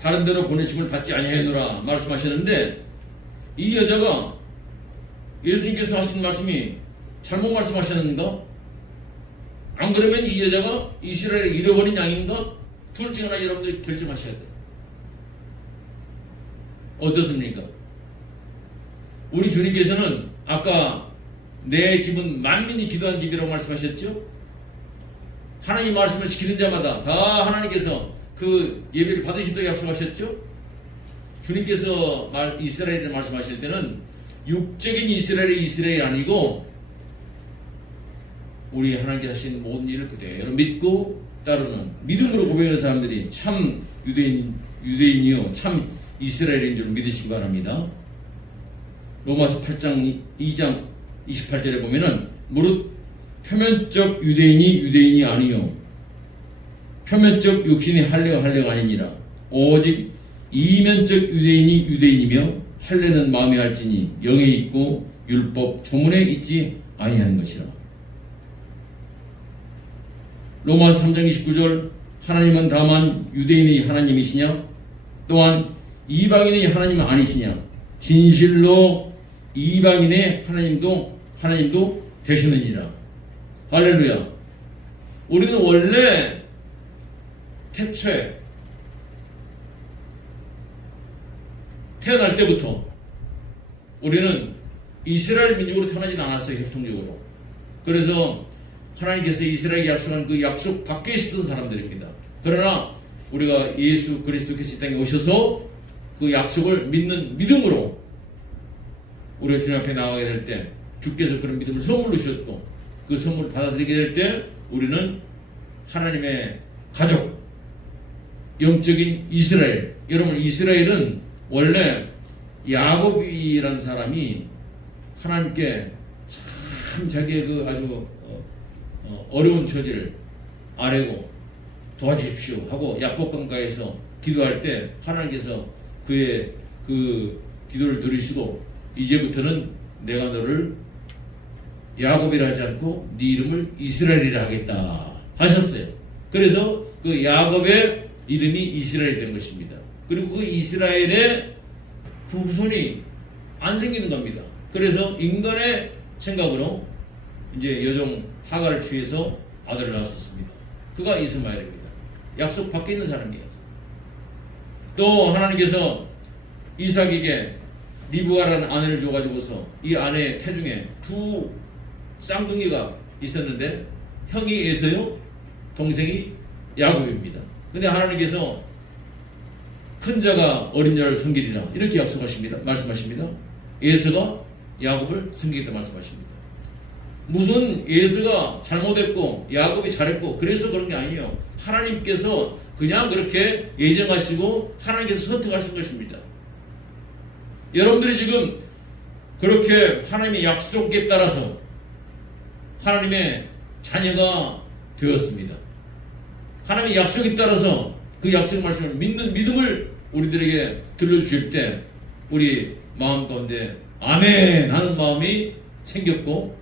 다른 데로 보내심을 받지 아니하노라 말씀하셨는데, 이 여자가 예수님께서 하신 말씀이 잘못 말씀하셨는가? 안 그러면 이 여자가 이스라엘을 잃어버린 양인가? 둘 중 하나 여러분들이 결정하셔야 돼요. 어떻습니까? 우리 주님께서는 아까 내 집은 만민이 기도한 집이라고 말씀하셨죠? 하나님 말씀을 지키는 자마다 다 하나님께서 그 예배를 받으신다고 약속하셨죠? 주님께서 이스라엘을 말씀하실 때는 육적인 이스라엘이 이스라엘이 아니고 우리 하나님께서 하신 모든 일을 그대로 믿고 따르는 믿음으로 고백하는 사람들이 참 유대인이요 참 이스라엘인 줄 믿으시기 바랍니다. 로마서 8장 2장 28절에 보면은 무릇 표면적 유대인이 아니요 표면적 육신이 할례가 아니니라 오직 이면적 유대인이며 할례는 마음에 할지니 영에 있고 율법 조문에 있지 아니하는 것이라. 로마서 3장 29절 하나님은 다만 유대인의 하나님이시냐 또한 이방인의 하나님은 아니시냐 진실로 이방인의 하나님도 되시느니라. 할렐루야. 우리는 원래 태초에 태어날 때부터 우리는 이스라엘 민족으로 태어나진 않았어요. 혈통적으로. 그래서 하나님께서 이스라엘에게 약속한 그 약속 밖에 있었던 사람들입니다. 그러나 우리가 예수 그리스도께서 이 땅에 오셔서 그 약속을 믿는 믿음으로 우리가 주님 앞에 나가게 될 때 주께서 그런 믿음을 선물로 주셨고 그 선물을 받아들이게 될 때 우리는 하나님의 가족 영적인 이스라엘. 여러분 이스라엘은 원래 야곱이라는 사람이 하나님께 참 자기의 그 아주 어려운 처지를 아뢰고 도와주십시오 하고 야복강가에서 기도할 때 하나님께서 그의 그 기도를 들으시고 이제부터는 내가 너를 야곱이라 하지 않고 네 이름을 이스라엘이라 하겠다 하셨어요. 그래서 그 야곱의 이름이 이스라엘이 된 것입니다. 그리고 그 이스라엘의 그 후손이 안 생기는 겁니다. 그래서 인간의 생각으로 이제 여종 하가를 취해서 아들을 낳았었습니다. 그가 이스마엘입니다. 약속 밖에 있는 사람이에요. 또 하나님께서 이삭에게 리브가라는 아내를 줘가지고서 이 아내의 태중에 두 쌍둥이가 있었는데 형이 에서요, 동생이 야곱입니다. 근데 하나님께서 큰 자가 어린 자를 섬기리라 이렇게 약속하십니다. 말씀하십니다. 에서가 야곱을 섬기겠다 말씀하십니다. 무슨 에서가 잘못했고 야곱이 잘했고 그래서 그런 게 아니에요. 하나님께서 그냥 그렇게 예정하시고 하나님께서 선택하신 것입니다. 여러분들이 지금 그렇게 하나님의 약속에 따라서 하나님의 자녀가 되었습니다. 하나님의 약속에 따라서 그 약속 말씀을 믿는 믿음을 우리들에게 들려주실 때 우리 마음 가운데 아멘 하는 마음이 생겼고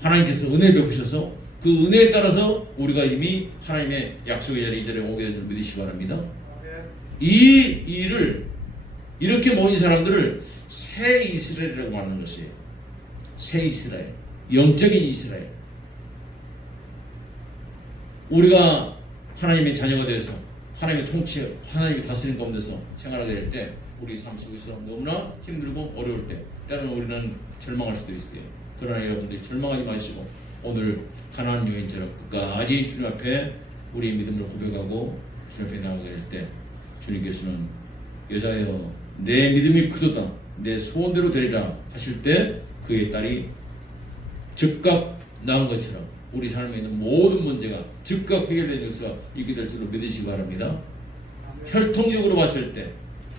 하나님께서 은혜 베푸셔서 그 은혜에 따라서 우리가 이미 하나님의 약속의 자리에 이 자리에 오게 된 줄 믿으시기 바랍니다. 이 일을 이렇게 모인 사람들을 새 이스라엘이라고 말하는 것이에요. 새 이스라엘, 영적인 이스라엘. 우리가 하나님의 자녀가 되어서 하나님의 통치, 하나님의 다스림 가운데서 생활하게 될 때 우리 삶 속에서 너무나 힘들고 어려울 때 때로는 우리는 절망할 수도 있어요. 그러나 여러분들이 절망하지 마시고 오늘 가나안 여인처럼 끝까지 주님 앞에 우리의 믿음을 고백하고 주님 앞에 나가게 될 때 주님께서는 여자여 내 믿음이 크도다 내 소원대로 되리라 하실 때 그의 딸이 즉각 나은 것처럼 우리 삶에 있는 모든 문제가 즉각 해결되는 역사가 있게 될 줄로 믿으시기 바랍니다. 혈통적으로 봤을 때,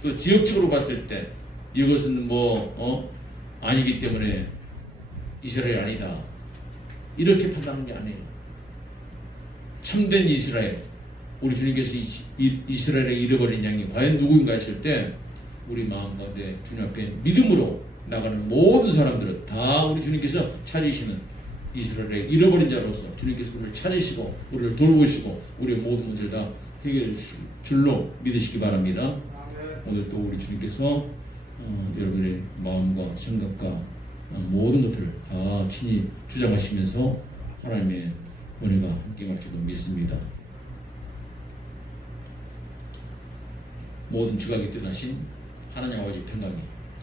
또 지역적으로 봤을 때 이것은 아니기 때문에 이스라엘 아니다. 이렇게 판단하는 게 아니에요. 참된 이스라엘, 우리 주님께서 이스라엘에 잃어버린 양이 과연 누구인가 했을 때 우리 마음 가운데 주님 앞에 믿음으로 나가는 모든 사람들은 다 우리 주님께서 찾으시는 이스라엘의 잃어버린 자로서 주님께서 우리를 찾으시고 우리를 돌보시고 우리의 모든 문제를 다 해결해 주실 줄로 믿으시기 바랍니다. 오늘 또 우리 주님께서 여러분의 마음과 생각과 모든 것들을 다 친히 주장하시면서 하나님의 은혜가 함께 갈 줄로 믿습니다. 모든 지각이 떠나신 하나님 아버지 평강이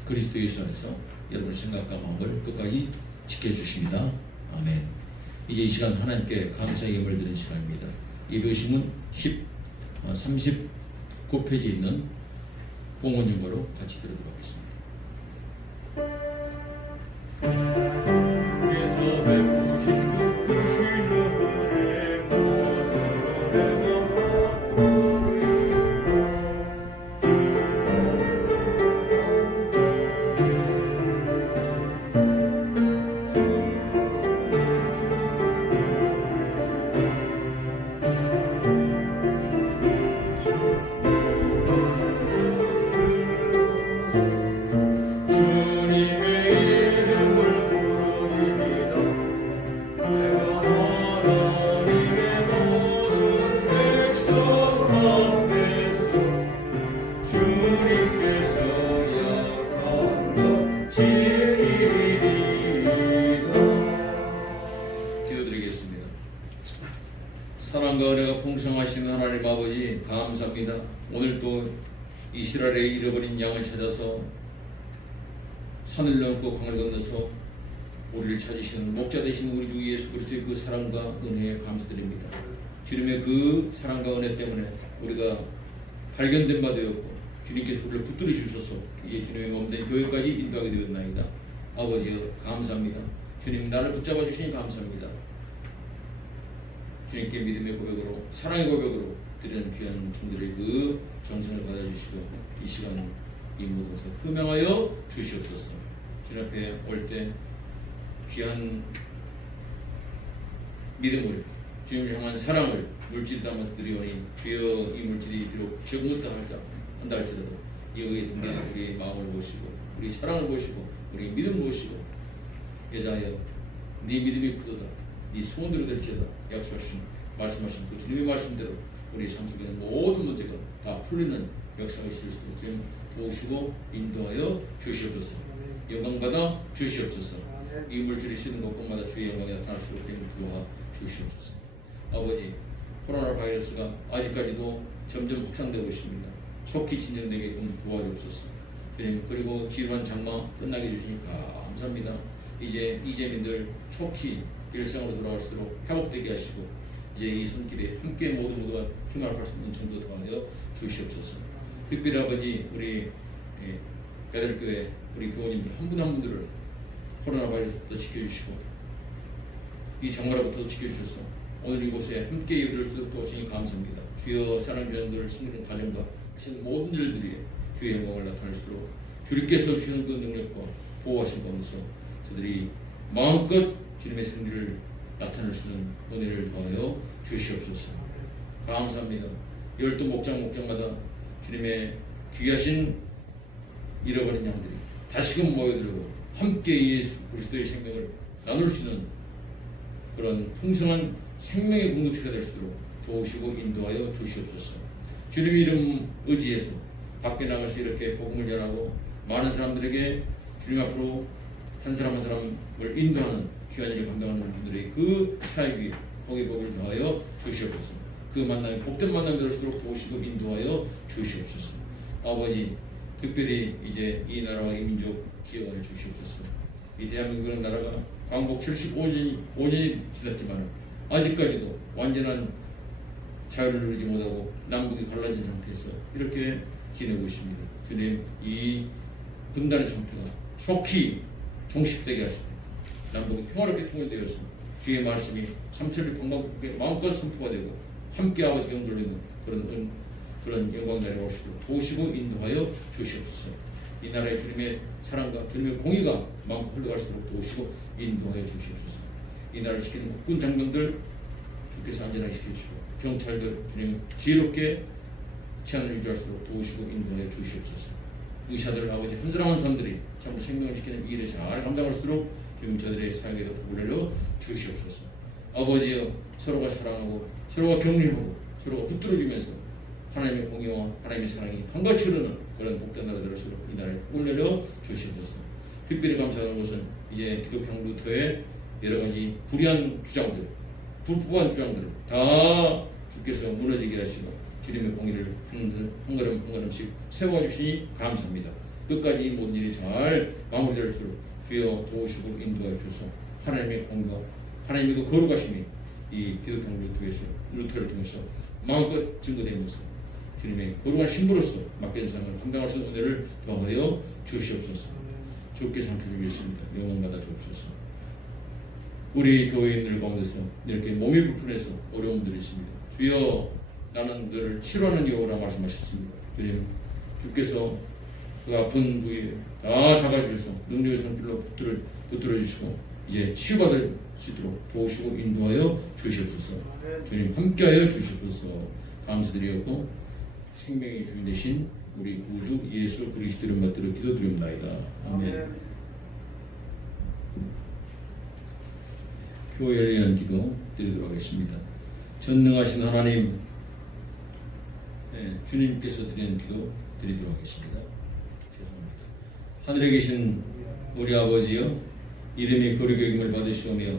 그리스도 예수 안에서 여러분의 생각과 마음을 끝까지 지켜주십니다. 아멘. 이제 이 시간 하나님께 감사의 예물을 드리는 시간입니다. 예배의식은 39페이지에 있는 봉헌연가로 같이 들어보도록 하겠습니다. 그래서 베푸신 높으신 은혜 무엇으로 내가 사랑과 은혜가 풍성하신 하나님 아버지 감사합니다. 오늘 또 이스라엘에 잃어버린 양을 찾아서 산을 넘고 강을 건너서 우리를 찾으시는 목자 되신 우리 주 예수 그리스도의 그 사랑과 은혜에 감사드립니다. 주님의 그 사랑과 은혜 때문에 우리가 발견된 바 되었고 주님께서 우리를 붙들어 주셔서 이제 주님의 몸된 교회까지 인도하게 되었나이다. 아버지여 감사합니다. 주님 나를 붙잡아 주시니 감사합니다. 주님께 믿음의 고백으로 사랑의 고백으로 드리는 귀한 종들의 그 정성을 받아주시고 이 시간 이 모든 것을 흠명하여 주시옵소서. 주님 앞에 올 때 귀한 믿음을 주님을 향한 사랑을 물질 담아서 드리오니 주여 이 물질이 비록 적은 것도 한다 할지라도 여기에 동행한 우리의 마음을 보시고 우리 사랑을 보시고 우리 믿음을 보시고 여자여 네 믿음이 크도다 네 소원대로 될지어다 약속하신 말씀하신 그 주님의 말씀대로 우리 삶 속에 있는 모든 문제가 다 풀리는 역사가 있을 수 있도록 주님 도우시고 인도하여 주시옵소서. 영광받아 주시옵소서. 이 물질이 쓰는 곳곳마다 주의 영광이 나타날 수 있도록 도와 주시옵소서. 아버지 코로나 바이러스가 아직까지도 점점 확산되고 있습니다. 속히 진정되게끔 도와주옵소서. 주님 그리고 지루한 장마 끝나게 해주시니 감사합니다. 이제 이재민들 속히 일상으로 돌아갈수록 회복되게 하시고 이제 이 손길에 함께 모두가 힘을 할 수 있는 정도 더하여 주시옵소서. 특별히 아버지 우리 배달교회 우리 교우님들 한 분 한 분들을 코로나 바이러스부터 지켜주시고 이 장마로부터 지켜주셔서 오늘 이곳에 함께 예배를 드리도록 하시니 감사합니다. 주여 사랑하는 자들을 섬기는 가정과 하시는 모든 일들이 주의 영광을 나타낼수록 주님께서 주시는 그 능력과 보호하신 가운데서 저들이 마음껏 주님의 승리를 나타낼 수 있는 은혜를 더하여 주시옵소서. 감사합니다. 12목장마다 주님의 귀하신 잃어버린 양들이 다시금 모여들고 함께 예수 그리스도의 생명을 나눌 수 있는 그런 풍성한 생명의 공동체가 될 수 있도록 도우시고 인도하여 주시옵소서. 주님의 이름 의지해서 밖에 나가서 이렇게 복음을 전하고 많은 사람들에게 주님 앞으로 한 사람 한 사람을 인도하는 귀한 일을 감당하는 분들의 그 사역이 복의 복을 더하여 주시옵소서. 그 만남이 복된 만남이 될수록 도우시고 인도하여 주시옵소서. 아버지 특별히 이제 이 나라와 이 민족 기억하여 주시옵소서. 이 대한민국이라는 나라가 광복 75년이 지났지만 아직까지도 완전한 자유를 누리지 못하고 남북이 갈라진 상태에서 이렇게 지내고 있습니다. 주님 이 분단의 상태가 속히 종식되게 하시고 남북이 평화롭게 통일되어서 주의 말씀이 삼천리 평강국에 마음껏 선포가 되고 함께 아버지가 흔들리는 그런 영광 내려오시도록 도우시고 인도하여 주시옵소서. 이 나라의 주님의 사랑과 주님의 공의가 마음껏 흘러갈수록 도우시고 인도하여 주시옵소서. 이 나라를 지키는 국군 장병들 주께서 안전하게 지켜주시고 경찰들 주님 지혜롭게 치안을 유지할 수 있도록 도우시고 인도하여 주시옵소서. 의사들 아버지 한 사람 한 사람들이 전부 생명을 지키는 이 일을 잘 감당할수록 주님 저들의 사역에도 복을 내려 주시옵소서. 아버지여 서로가 사랑하고 서로가 격려하고 서로가 붙들어주면서 하나님의 공의와 하나님의 사랑이 한같이 흐르는 그런 복된 나라 되도록 이 나라에 복을 내려 주시옵소서. 특별히 감사하는 것은 이제 기독교 루터의 여러 가지 불의한 주장들, 불법한 주장들을 다 주께서 무너지게 하시고 주님의 공의를 한 걸음 한 걸음씩 세워주시니 감사합니다. 끝까지 이 모든 일이 잘 마무리될 줄 주여 도우시고 인도해 주소서. 하나님의 공의와 하나님의 그 거룩하심이 이 기독교 루터를 통해서 마음껏 증거되면서 주님의 거룩한 신부로서 맡긴 사람을 감당할 수 있는 은혜를 더하여 주시옵소서. 주께 삼켜주겠습니다. 영원받아 주옵소서. 우리 교회인들 가운데서 이렇게 몸이 불편해서 어려움들이 있습니다. 주여 나는 너를 치료하는 여호라 말씀하셨습니다. 주님 주께서 그 아픈 부위에 다 다가주셔서 능력의 손길로 붙들어 주시고 이제 치유받을 수 있도록 도우시고 인도하여 주시옵소서. 주님 함께하여 주시옵소서. 감사드리옵고 생명의 주인 되신 우리 구주 예수 그리스도를 받들어 기도드립니다. 아멘. 교회를 위한 기도 드리도록 하겠습니다. 전능하신 하나님, 주님께서 드리는 기도 드리도록 하겠습니다. 죄송합니다. 하늘에 계신 우리 아버지여, 이름이 거룩히 여김을 받으시오며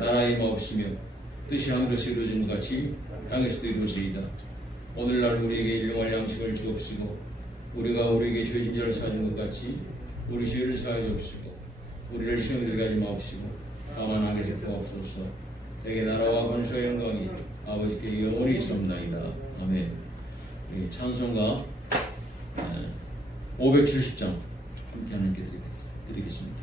나라의 마옵시며 뜻이 하늘에서 이루어진 것 같이 땅에서도 이루어지이다. 오늘날 우리에게 일용할 양식을 주옵시고 우리가 우리에게 죄진 자를 사하는 것 같이 우리 죄를 사하여 주옵시고 우리를 시험에 들게 하지 마옵시고 다만 악에서 구하옵소서. 대개 나라와 권세와 영광이 아버지께 영원히 있사옵나이다. 아멘. 찬송가 570장 함께 하나님께 드리겠습니다.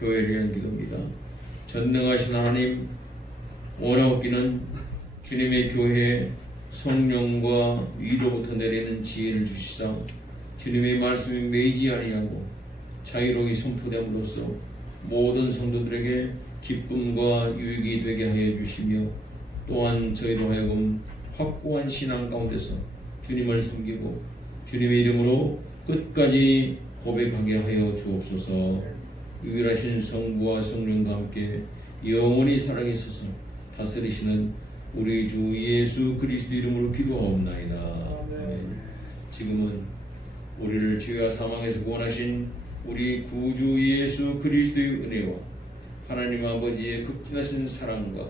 교회를 위한 기도입니다. 전능하신 하나님, 원하옵기는 주님의 교회에 성령과 위로부터 내리는 지혜를 주시사 주님의 말씀이 매이지 아니하고 자유로이 선포됨으로써 모든 성도들에게 기쁨과 유익이 되게 하여 주시며 또한 저희로 하여금 확고한 신앙 가운데서 주님을 섬기고 주님의 이름으로 끝까지 고백하게 하여 주옵소서. 유일하신 성부와 성령과 함께 영원히 살아계셔서 다스리시는 우리 주 예수 그리스도 이름으로 기도하옵나이다. 아멘. 지금은 우리를 죄와 사망에서 구원하신 우리 구주 예수 그리스도의 은혜와 하나님 아버지의 극진하신 사랑과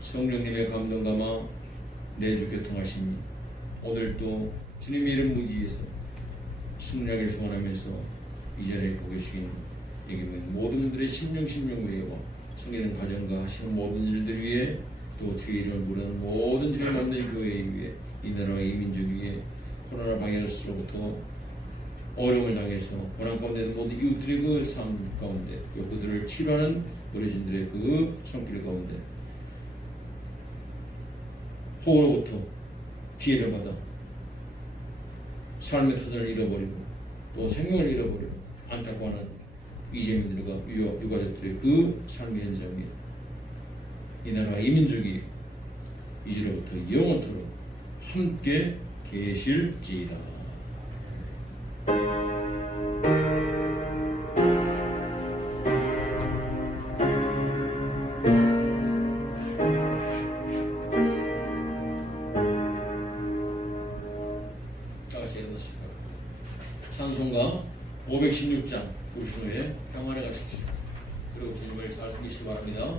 성령님의 감동감화 내주 교통하심이 오늘도 주님의 이름 무지에서 승리하길 소원하면서 이 자리에 보고 계신 여기 있는 모든 분들의 심령외와 성리는 가정과 하시는 모든 일들 위해 또 주의 이름을 부르는 모든 주님 없는 교회 위에 이 나라와 이 민족 위에 코로나 바이러스로부터 어려움을 당해서 고난 가운데 모든 이웃들의 그 삶 가운데 또 그들을 치료하는 의료진들의 그 손길 가운데 폭우로부터 피해를 받아 삶의 터전을 잃어버리고 또 생명을 잃어버리고 안타까워하는 이재민들과 유가족들의 그 삶의 현장에 이 나라와 이 민족이 이제로부터 영원토록 함께 계실지이다. 다같이 일어나실까요? 찬송가 516장 불순의 평안에 가십시오. 그리고 주님을 잘 섬기시기 바랍니다.